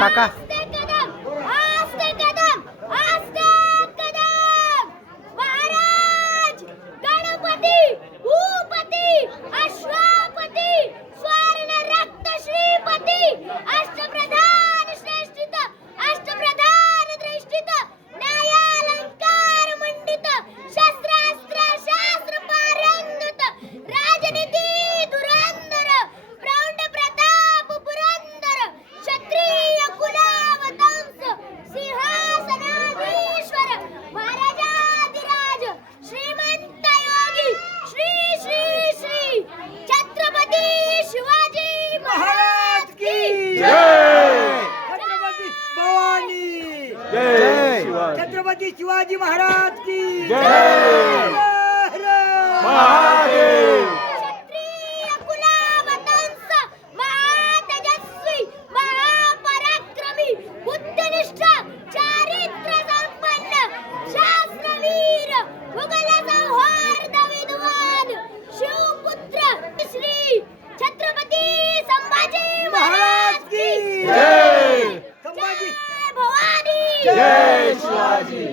কাকা छत्रपती भवानी! जय शिवाजी महाराज की जय! जय शिवाजी.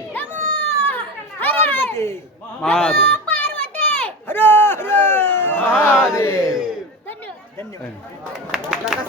महादेव. हर हर. महादेव. धन्यवाद.